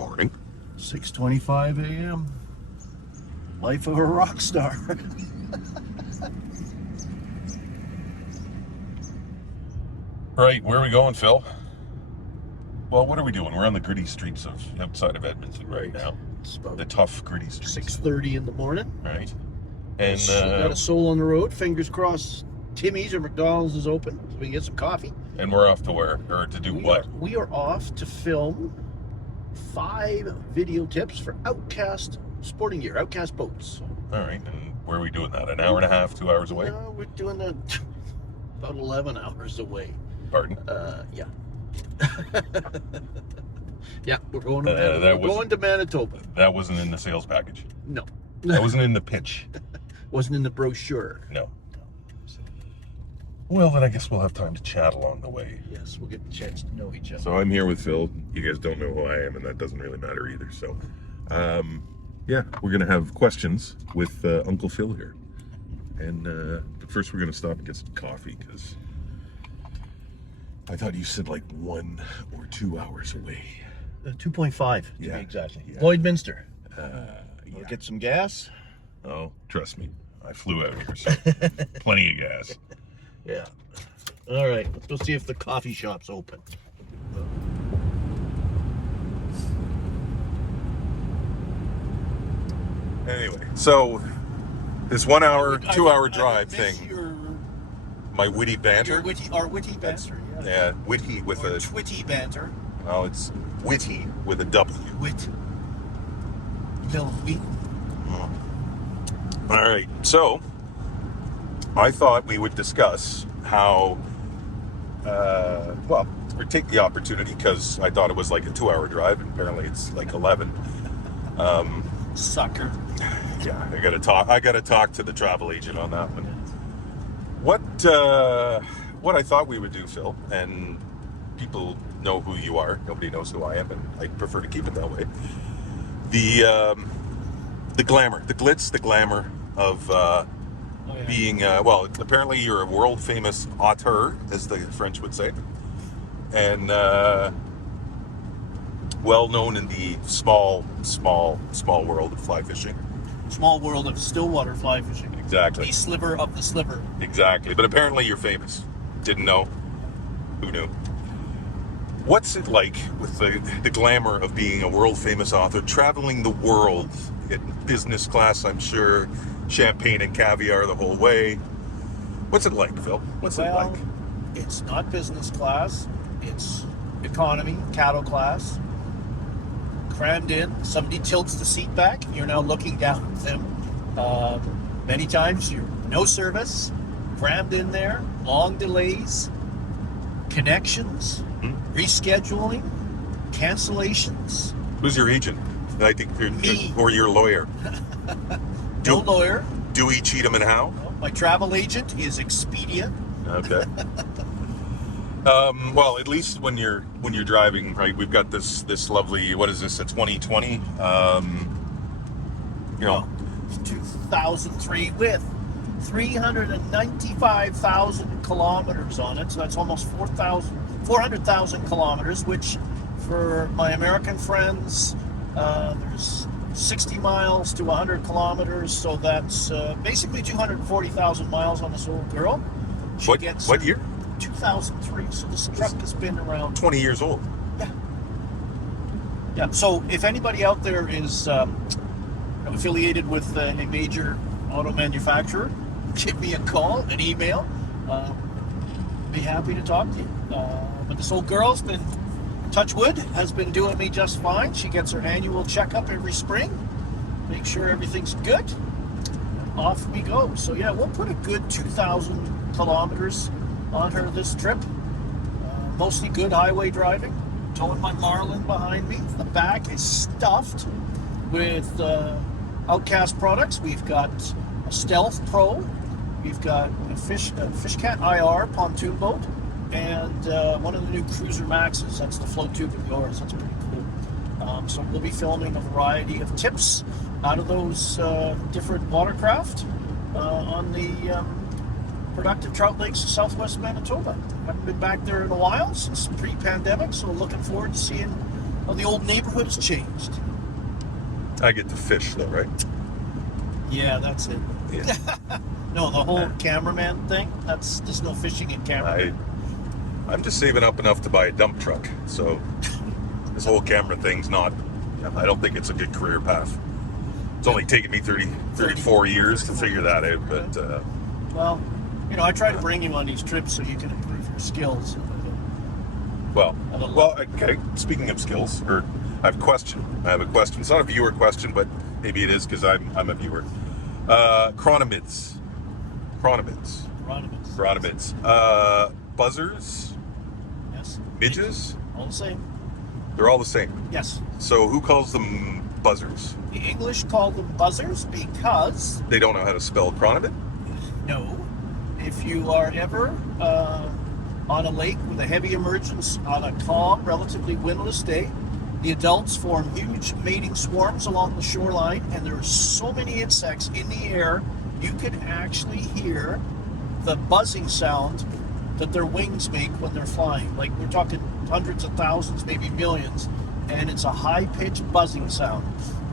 Morning. 6:25 a.m. Life of a rock star. Right, where are we going, Phil? Well, what are we doing? We're on the gritty streets outside of Edmonton right now. It's about The tough, gritty streets. 6:30 in the morning. Right. And Got a soul on the road. Fingers crossed Timmy's or McDonald's is open so we can get some coffee. and we're off to where? Or to do what? We are off to film 5 video tips for Outcast sporting gear, Outcast Boats. All right, and where are we doing that? An hour and a half, 2 hours away? No, we're doing that about 11 hours away. Pardon? Yeah. Yeah, we're going to Manitoba. That wasn't in the sales package. No. That wasn't in the pitch. Wasn't in the brochure. No. Well, then I guess we'll have time to chat along the way. Yes, we'll get the chance to know each other. So I'm here with Phil. You guys don't know who I am, and that doesn't really matter either. So, yeah, we're going to have questions with Uncle Phil here. And but first we're going to stop and get some coffee, because I thought you said like 1 or 2 hours away. 2.5 to Yeah. be exactly. Yeah. Lloydminster. Yeah. We'll get some gas. Oh, trust me. I flew out here, so plenty of gas. Yeah. All right, let's go see if the coffee shop's open. Anyway, so this 1 hour, 2 hour drive thing, my witty banter. Our witty banter. Yeah, witty with a... Twitty banter. Oh, it's witty with a W. Wit. Little wheat. All right, so I thought we would discuss how, well, or take the opportunity, because I thought it was like a 2 hour drive, and apparently it's like 11. Sucker. Yeah, I gotta talk to the travel agent on that one. What I thought we would do, Phil, and people know who you are. Nobody knows who I am, and I prefer to keep it that way. The glamour, the glitz, the glamour of being, well, apparently you're a world famous auteur, as the French would say, and well known in the small world of fly fishing. Small world of stillwater fly fishing. Exactly. The sliver of the sliver. Exactly. But apparently you're famous. Didn't know. Who knew? What's it like with the glamour of being a world famous author, traveling the world in business class, I'm sure, champagne and caviar the whole way? What's it like, Phil? What's it like? It's not business class. It's economy, cattle class. Crammed in. Somebody tilts the seat back. You're now looking down at them. Many times you're no service. Crammed in there. Long delays. Connections. Rescheduling. Cancellations. Who's your agent? I think Me. Or your lawyer. No lawyer. Dewey, Cheatham, and Howe? My travel agent is Expedia. Okay. Well, at least when you're driving, right? We've got this lovely, what is this, a 2020? You know, 2003 with 395,000 kilometers on it. So that's almost 400,000 kilometers, which for my American friends, there's 60 miles to 100 kilometers. So that's basically 240,000 miles on this old girl. what year? 2003. So this truck has been around 20 years old. Yeah. So if anybody out there is affiliated with a major auto manufacturer, give me a call, an email. Be happy to talk to you. But this old girl's been, touch wood, has been doing me just fine. She gets her annual checkup every spring. Make sure everything's good. Off we go. So yeah, we'll put a good 2,000 kilometers on her this trip. Mostly good highway driving. Towing my Marlin behind me. The back is stuffed with Outcast products. We've got a Stealth Pro. We've got a Fishcat IR pontoon boat, and one of the new Cruiser Maxes. That's the float tube of yours. That's pretty cool. So we'll be filming a variety of tips out of those different watercraft on the productive trout lakes of southwest Manitoba. Haven't been back there in a while since pre-pandemic, so looking forward to seeing Well, the old neighborhood has changed. I get to fish though, right? Yeah, that's it. Yeah. No, the whole cameraman thing, there's no fishing in camera. I'm just saving up enough to buy a dump truck, so this whole camera thing's not, I don't think it's a good career path. It's only taken me 34 years to figure that out, but... Well, I try to bring you on these trips so you can improve your skills. Well, okay, speaking of skills, I have a question. It's not a viewer question, but maybe it is because I'm a viewer. Chronomids. Buzzers? Yes. Midges? All the same. They're all the same. Yes. So who calls them buzzers? The English call them buzzers because... They don't know how to spell chronomid? No. If you are ever on a lake with a heavy emergence on a calm, relatively windless day, the adults form huge mating swarms along the shoreline, and there are so many insects in the air, you can actually hear the buzzing sound that their wings make when they're flying. Like, we're talking hundreds of thousands, maybe millions, and it's a high-pitched buzzing sound.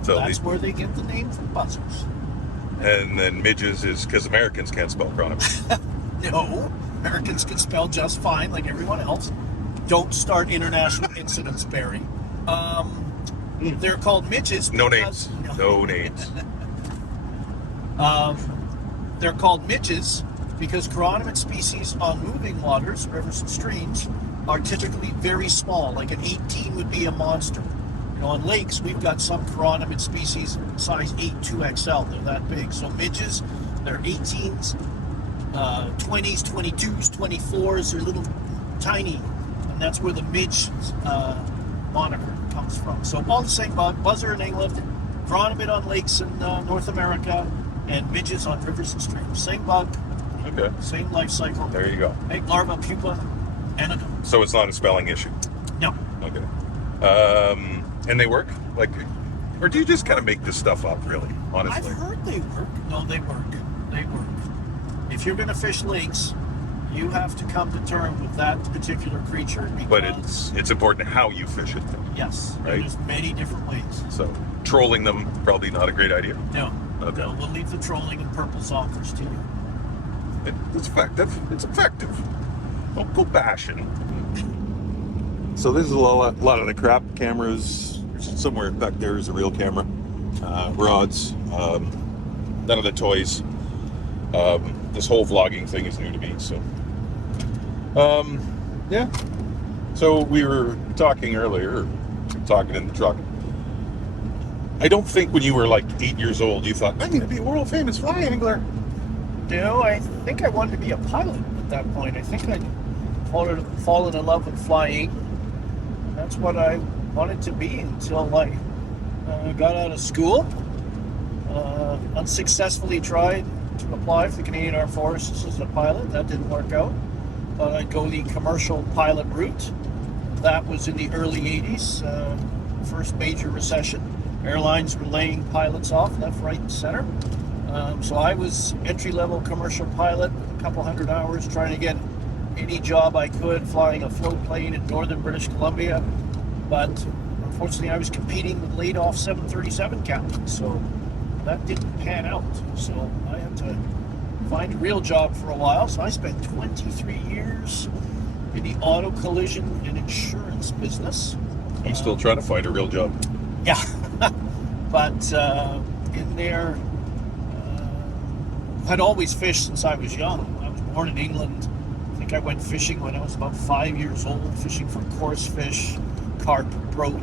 So that's where they get the name for buzzers. And then midges is because Americans can't spell chronomid. No, Americans can spell just fine, like everyone else. Don't start international incidents, Barry. They're called midges. No names. No names. They're called midges because chironomid species on moving waters, rivers and streams, are typically very small. Like an 18 would be a monster. On lakes, we've got some chironomid species size 8 2XL. They're that big. So midges, they're 18s, 20s, 22s, 24s. They're little tiny, and that's where the midge moniker comes from. So all the same bug, buzzer in England, chironomid on lakes in North America, and midges on rivers and streams. Same bug, okay. Same life cycle. There you go. Egg, larva, pupa, and adult. So it's not a spelling issue? No. Okay. And they work? Or do you just kind of make this stuff up, really, honestly? I've heard they work. No, they work. They work. If you're going to fish lakes, you have to come to terms with that particular creature. But it's important how you fish it. Yes. Right? There's many different ways. So trolling them, probably not a great idea. No. Okay. No, we'll leave the trolling and purple zonkers to you. It's effective. It's effective. Don't go bashing. So this is a lot of the crap cameras. Somewhere back there is a real camera. Rods. None of the toys. This whole vlogging thing is new to me, so. Yeah. So we were talking earlier, talking in the truck. I don't think when you were like 8 years old, you thought, I'm going to be a world famous fly angler. No, I think I wanted to be a pilot at that point. I think I'd fallen in love with flying. That's what I wanted to be until I got out of school. Unsuccessfully tried to apply for the Canadian Armed Forces as a pilot. That didn't work out. Thought I'd go the commercial pilot route. That was in the early 80s, first major recession. Airlines were laying pilots off left, right, and center. So I was entry-level commercial pilot, a couple hundred hours, trying to get any job I could, flying a float plane in northern British Columbia. But unfortunately, I was competing with laid-off 737 captains, so that didn't pan out. So I had to find a real job for a while. So I spent 23 years in the auto collision and insurance business. I'm still trying to find a real job. Yeah, but in there, I'd always fished since I was young. I was born in England. I think I went fishing when I was about 5 years old, fishing for coarse fish, carp, roach,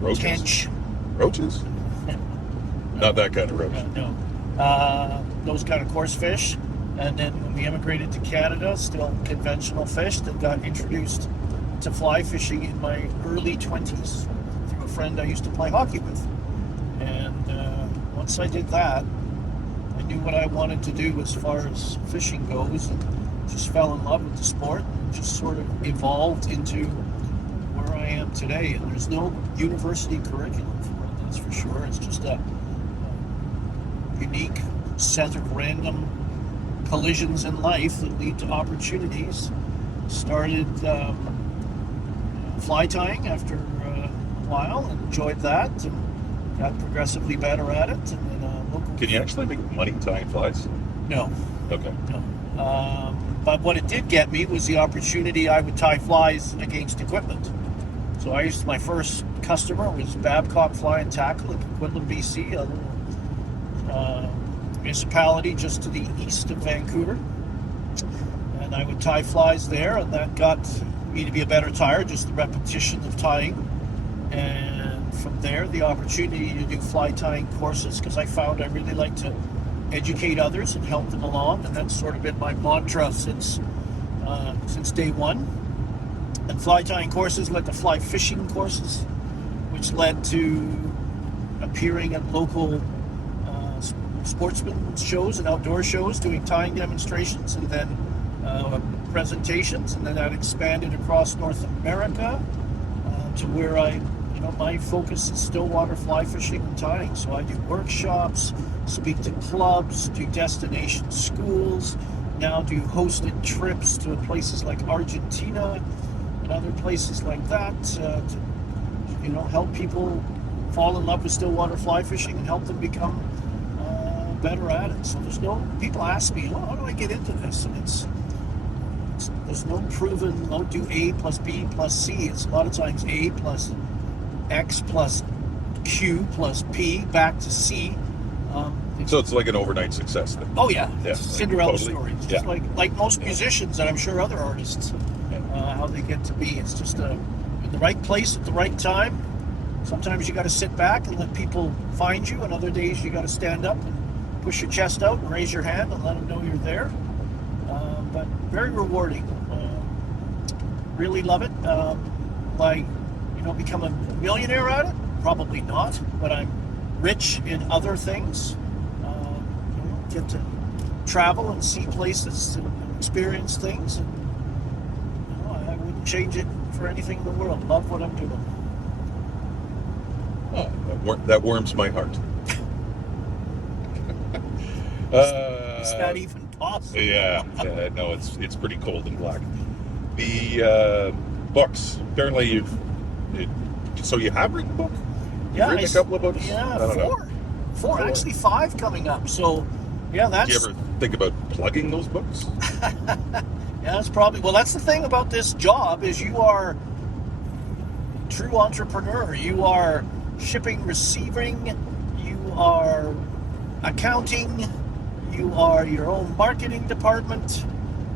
Roaches? tench. Roaches? Not that kind of roach. No. Those kind of coarse fish. And then when we immigrated to Canada, still conventional fish that got introduced to fly fishing in my early 20s through a friend I used to play hockey with. And once I did that, I knew what I wanted to do as far as fishing goes, and just fell in love with the sport and just sort of evolved into where I am today. And there's no university curriculum for it, that's for sure. It's just a unique set of random collisions in life that lead to opportunities. Started fly tying after a while and enjoyed that and got progressively better at it. And then local. Can you actually make money tying flies? No. Okay. No. But what it did get me was the opportunity. I would tie flies against equipment. So my first customer was Babcock Fly and Tackle in Quinlan, BC, a little municipality just to the east of Vancouver. And I would tie flies there, and that got me to be a better tyer, just the repetition of tying. And from there, the opportunity to do fly tying courses, because I found I really like to educate others and help them along, and that's sort of been my mantra since day one. And fly tying courses led to fly fishing courses, which led to appearing at local sportsman shows and outdoor shows, doing tying demonstrations and then presentations, and then that expanded across North America to where my focus is stillwater fly fishing and tying. So I do workshops, speak to clubs, do destination schools, now do hosted trips to places like Argentina and other places like that to help people fall in love with stillwater fly fishing and help them become better at it. So people ask me, how do I get into this? And there's no proven, don't do A plus B plus C. It's a lot of times A plus X plus Q plus P back to C. So it's like an overnight success thing. Oh yeah, Yeah, Cinderella totally. story. It's Yeah. just like most musicians, and I'm sure other artists, how they get to be. It's just in the right place at the right time. Sometimes you got to sit back and let people find you, and other days you got to stand up and push your chest out and raise your hand and let them know you're there. But very rewarding. Really love it. Become a millionaire at it? Probably not. But I'm rich in other things. Get to travel and see places and experience things. And I wouldn't change it for anything in the world. Love what I'm doing. Oh, that warms my heart. Is that even possible? Yeah, no, it's pretty cold and black. The books. Apparently, so you have written a book? You've written a couple of books? Yeah, I don't know. Four, actually 5 coming up. So, yeah, that's. Do you ever think about plugging those books? Yeah, that's probably. Well, that's the thing about this job is you are a true entrepreneur. You are shipping, receiving. You are accounting. You are your own marketing department.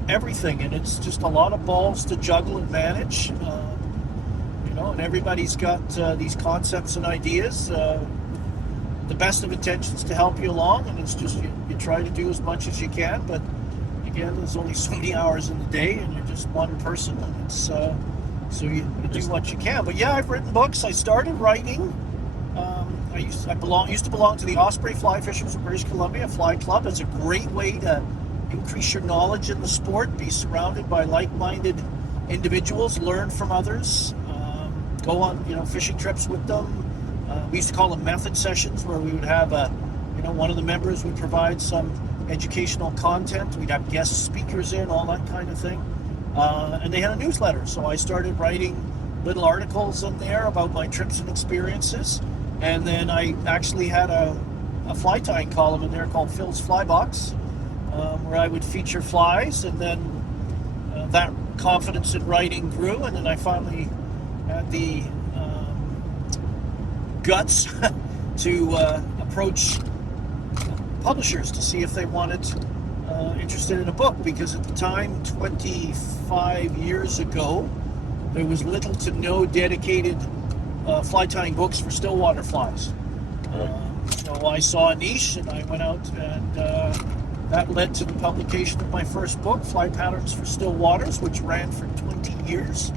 Everything, and it's just a lot of balls to juggle and manage. And everybody's got these concepts and ideas. The best of intentions to help you along, and it's just you try to do as much as you can. But again, there's only so many hours in the day, and you're just one person, and it's so you do what you can. But yeah, I've written books. I started writing. I used to belong to the Osprey Fly Fishers of British Columbia Fly Club. It's a great way to increase your knowledge in the sport, be surrounded by like-minded individuals, learn from others, go on fishing trips with them. We used to call them method sessions, where we would have one of the members would provide some educational content. We'd have guest speakers in, all that kind of thing. And they had a newsletter, so I started writing little articles in there about my trips and experiences. And then I actually had a fly tying column in there called Phil's Fly Box, where I would feature flies, and then that confidence in writing grew, and then I finally had the guts to approach publishers to see if they wanted interested in a book, because at the time, 25 years ago, there was little to no dedicated fly tying books for stillwater flies. So I saw a niche, and I went out, and that led to the publication of my first book, Fly Patterns for Still Waters, which ran for 20 years.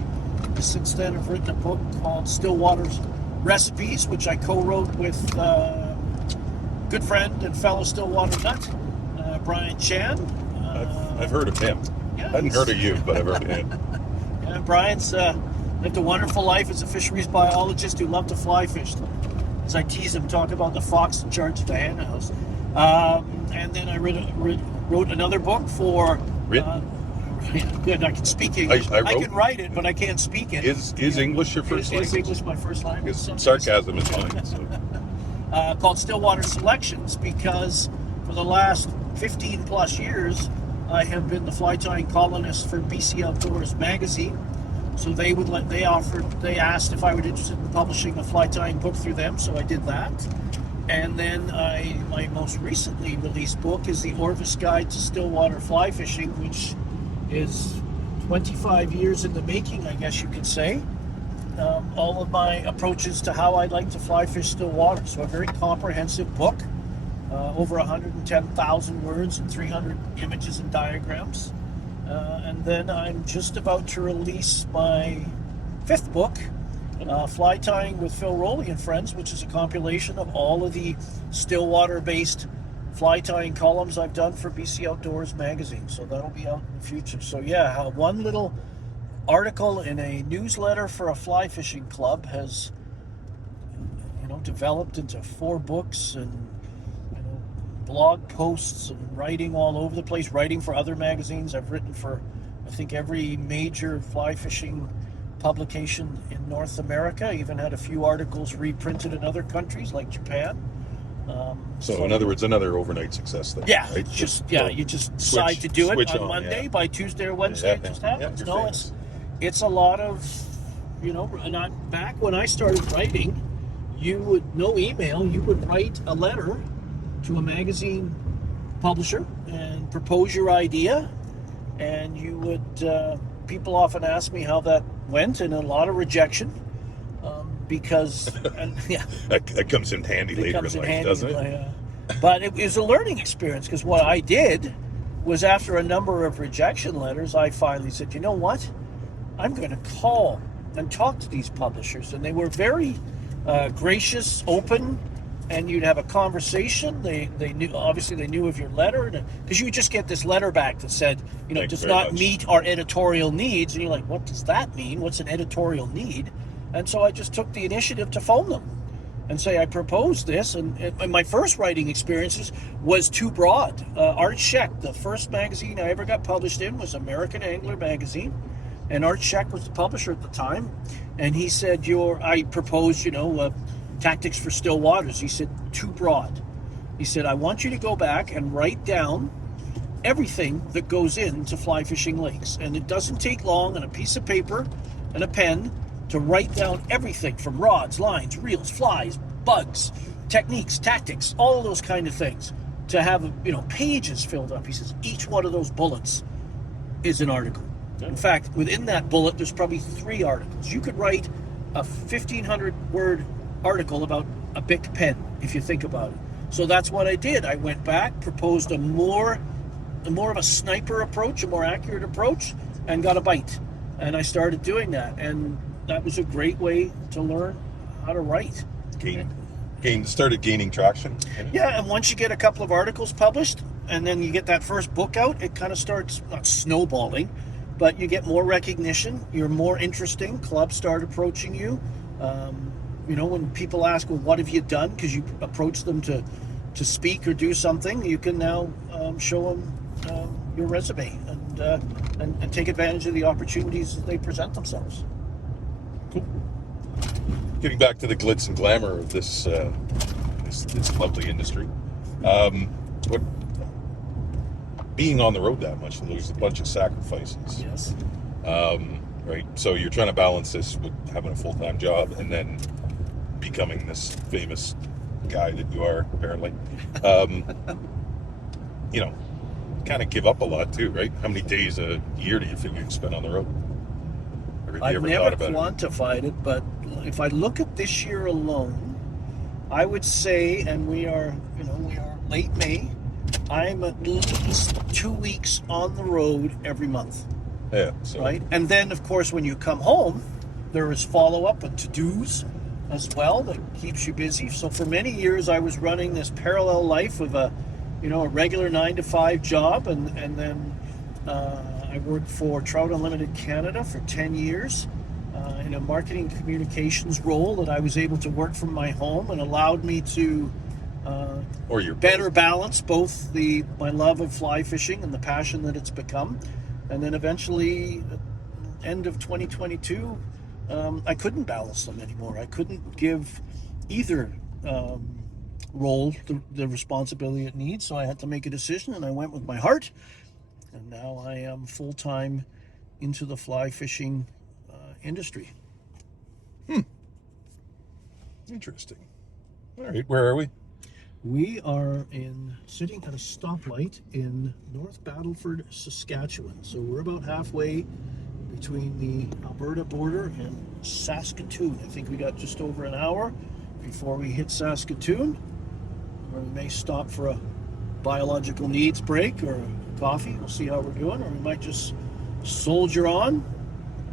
Since then, I've written a book called Still Waters Recipes, which I co-wrote with good friend and fellow stillwater nut, Brian Chan. I've heard of him. Yeah, I hadn't heard of you, but I've heard of him. Yeah, Brian's lived a wonderful life as a fisheries biologist who loved to fly fish. As I tease him, talk about the fox in charge of the hen house. And then I wrote another book for... Good. I can speak English. I I wrote- can write it, but I can't speak it. Is English your first Is language? English my first language? Because Some sarcasm is mine. So. called Stillwater Selections, because for the last 15 plus years I have been the fly tying columnist for BC Outdoors magazine. So they asked if I was interested in publishing a fly tying book through them, so I did that. And then my most recently released book is the Orvis Guide to Stillwater Fly Fishing, which is 25 years in the making, I guess you could say. All of my approaches to how I'd like to fly fish still water. So a very comprehensive book, over 110,000 words and 300 images and diagrams. And then I'm just about to release my 5th book, Fly Tying with Phil Rowley and Friends, which is a compilation of all of the Stillwater-based fly tying columns I've done for BC Outdoors magazine. So that'll be out in the future. So yeah, one little article in a newsletter for a fly fishing club has, developed into 4 books and blog posts and writing all over the place, writing for other magazines. I've written for, I think, every major fly fishing publication in North America. I even had a few articles reprinted in other countries like Japan. So in other words, another overnight success then. Yeah, right? you just decide to do it on Monday. Yeah. By Tuesday or Wednesday, it just happens. It's a lot of, not back when I started writing, no email, you would write a letter to a magazine publisher and propose your idea, and you would, people often ask me how that went, and a lot of rejection, because, that comes in handy later in life, doesn't it? But it was a learning experience, because what I did was, after a number of rejection letters, I finally said, you know what? I'm going to call and talk to these publishers. And they were very gracious, open, and you'd have a conversation. They knew of your letter, because you would just get this letter back that said, does not meet our editorial needs. And you're like, what does that mean? What's an editorial need? And so I just took the initiative to phone them and say, I proposed this. And my first writing experiences was too broad. Art Scheck, the first magazine I ever got published in, was American Angler magazine. And Art Scheck was the publisher at the time. And he said, I proposed, tactics for still waters. He said, too broad. He said, I want you to go back and write down everything that goes into fly fishing lakes. And it doesn't take long, on a piece of paper and a pen, to write down everything from rods, lines, reels, flies, bugs, techniques, tactics, all of those kind of things, to have, pages filled up. He says, each one of those bullets is an article. In fact, within that bullet, there's probably 3 articles. You could write a 1,500 word article about a Bic pen, if you think about it. So that's what I did. I went back, proposed a more of a sniper approach, a more accurate approach, and got a bite. And I started doing that. And that was a great way to learn how to write. Started gaining traction. Yeah, and once you get a couple of articles published, and then you get that first book out, it kind of starts, not snowballing, but you get more recognition. You're more interesting. Clubs start approaching you. When people ask, well, what have you done? Because you approach them to speak or do something, you can now show them your resume and take advantage of the opportunities as they present themselves. Cool. Getting back to the glitz and glamour of this lovely industry, being on the road that much, there's a bunch of sacrifices. Yes. Right. So you're trying to balance this with having a full-time job and then becoming this famous guy that you are, apparently. Kind of give up a lot too, right? How many days a year do you think you can spend on the road? I've never quantified it, but if I look at this year alone, I would say, and we are late May, I'm at least 2 weeks on the road every month. Yeah. So. Right? And then, of course, when you come home, there is follow-up and to-dos as well that keeps you busy. So for many years, I was running this parallel life of a regular 9-to-5 job, and then I worked for Trout Unlimited Canada for 10 years in a marketing communications role that I was able to work from my home, and allowed me to better balance both my love of fly fishing and the passion that it's become And then eventually, end of 2022, I couldn't ballast them anymore. I couldn't give either role the responsibility it needs, so I had to make a decision, and I went with my heart. And now I am full-time into the fly fishing industry. Interesting. All right, where are we? We are sitting at a stoplight in North Battleford, Saskatchewan. So we're about halfway between the Alberta border and Saskatoon. I think we got just over an hour before we hit Saskatoon, where we may stop for a biological needs break or a coffee. We'll see how we're doing, or we might just soldier on.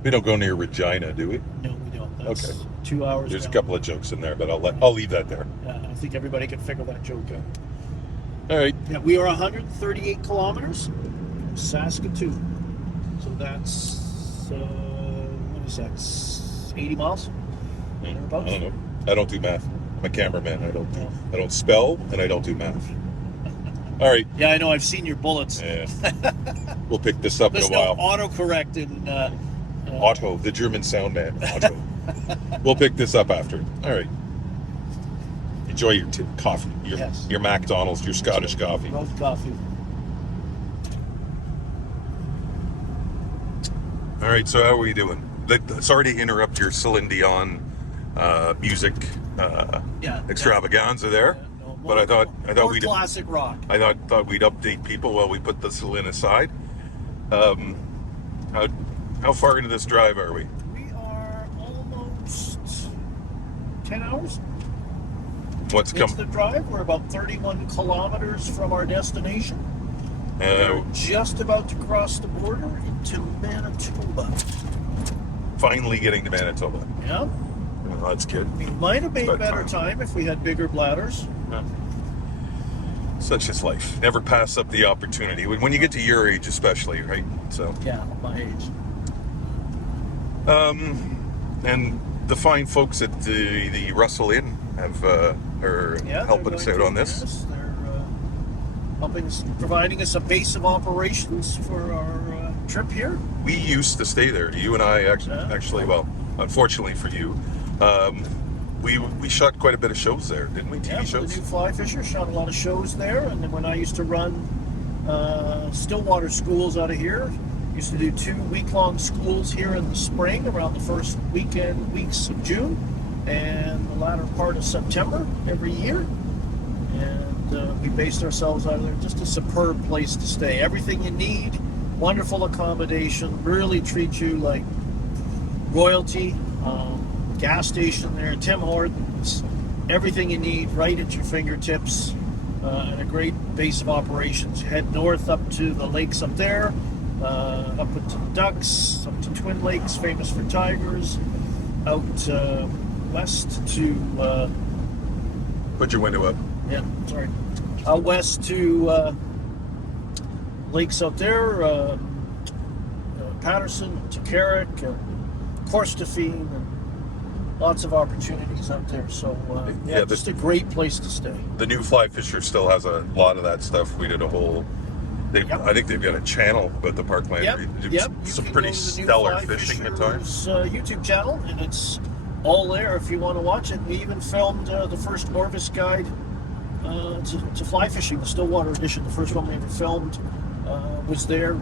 We don't go near Regina, do we? No, we don't. That's Okay. 2 hours. There's down. a couple of jokes in there, but I'll leave that there. Yeah, I think everybody can figure that joke out. All right. Yeah, we are 138 kilometers from Saskatoon. So that's, what is that, 80 miles? I Thereabouts? don't know. I don't do math. I'm a cameraman. I don't spell, and I don't do math. All right. Yeah, I know. I've seen your bullets. Yeah. We'll pick this up There's in a while. no autocorrect in... Otto, the German sound man. Otto. We'll pick this up after. All right. Enjoy your coffee, Yes. your McDonald's, your Scottish coffee. roast coffee. All right, so how are we doing? Sorry to interrupt your Celine Dion music extravaganza there, No, but I thought more we'd classic rock. thought we'd update people while we put the Celine aside. How far into this drive are we? We are almost 10 hours What's into come? the drive. We're about 31 kilometers from our destination. We're just about to cross the border into Manitoba. Finally getting to Manitoba. Yeah. Well, that's good. We might have made About better time. time if we had bigger bladders. Such is life. Never pass up the opportunity. When you get to your age, especially, right? So. Yeah, my age. And the fine folks at the Russell Inn are helping us out on this. They're helping us, providing us a base of operations for our trip here. We used to stay there. You and I actually, well, unfortunately for you, we shot quite a bit of shows there, didn't we? TV For the shows. new Fly Fisher, shot a lot of shows there. And then when I used to run Stillwater schools out of here, used to do 2 week-long schools here in the spring around the first weeks of June and the latter part of September every year. And we based ourselves out of there. Just a superb place to stay. Everything you need, wonderful accommodation, really treat you like royalty. Gas station there, Tim Hortons, everything you need right at your fingertips, and a great base of operations. You head north up to the lakes up there, up into the Ducks, up to Twin Lakes, famous for tigers, out west to... Put your window up. Yeah, sorry. Out west to lakes out there, Patterson, Tucarrick, Corstorphine, and lots of opportunities out there. So, just a great place to stay. The new Fly Fisher still has a lot of that stuff. We did a whole... I think they've got a channel about the parkland. Some pretty stellar fishing at times. YouTube channel, and it's all there if you want to watch it. We even filmed the first Norvis guide to fly fishing, the Stillwater edition. The first one we ever filmed was there,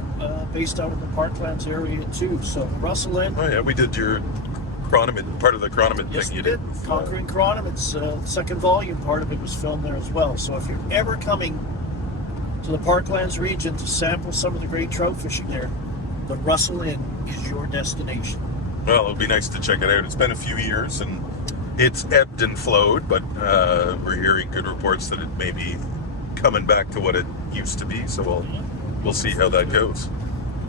based out of the Parklands area too. So Russell Inn. Oh yeah, we did your Chronomid, part of the Chronomid Yes, thing we you did. did. Conquering Chronomid's second volume, part of it was filmed there as well. So if you're ever coming to the Parklands region to sample some of the great trout fishing there, the Russell Inn is your destination. Well, it'll be nice to check it out. It's been a few years and it's ebbed and flowed, but we're hearing good reports that it may be coming back to what it used to be. So we'll see how that goes.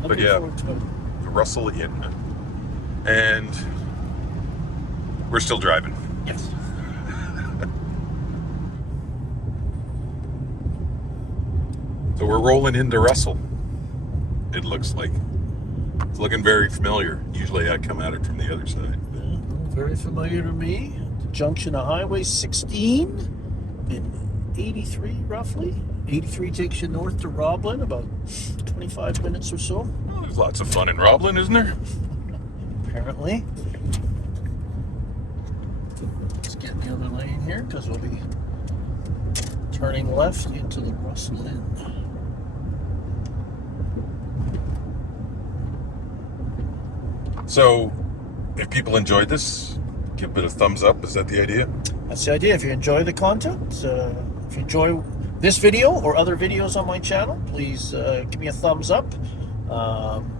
But Looking yeah, forward to it. the Russell Inn, and we're still driving. Yes. So we're rolling into Russell. It looks like it's looking very familiar. Usually I come at it from the other side. Very familiar to me. The junction of Highway 16 and 83, roughly. 83 takes you north to Roblin, about 25 minutes or so, Well, there's lots of fun in Roblin, isn't there? apparently. Let's get in the other lane here because we'll be turning left into the Russell Inn. So, if people enjoyed this, give a bit of thumbs up. Is that the idea? That's the idea. If you enjoy the content, if you enjoy this video or other videos on my channel, please give me a thumbs up.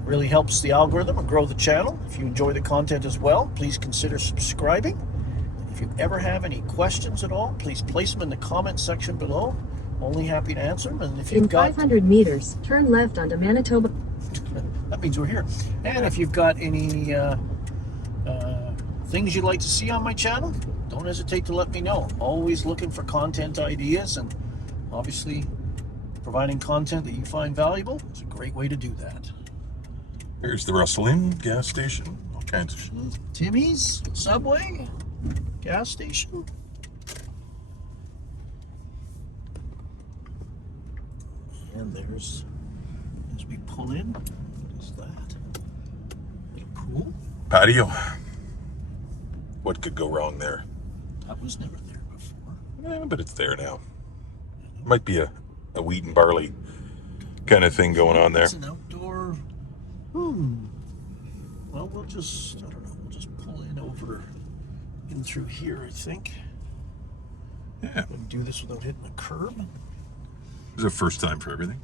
Really helps the algorithm and grow the channel. If you enjoy the content as well, please consider subscribing. If you ever have any questions at all, please place them in the comment section below. Only happy to answer them. And if you've In got 500 meters, turn left onto Manitoba. that means we're here. And if you've got any things you'd like to see on my channel, don't hesitate to let me know. I'm always looking for content ideas, and obviously providing content that you find valuable is a great way to do that. Here's the Russell Inn gas station. All kinds of shit. Timmy's, Subway, gas station. And there's, as we pull in, what is that? A pool? Patio. What could go wrong there? That was never there before. But it's there now. Might be a wheat and barley kind of thing going on there. It's an outdoor. Well, we'll just, I don't know, we'll just pull in over in through here, I think. Yeah. We can do this without hitting a curb. It's a first time for everything.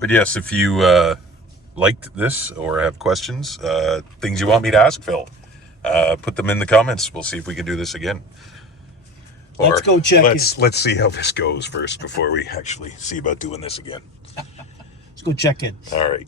But yes, if you liked this or have questions, things you want me to ask Phil, put them in the comments. We'll see if we can do this again. Let's go check in. Let's see how this goes first before we actually see about doing this again. Let's go check in. All right.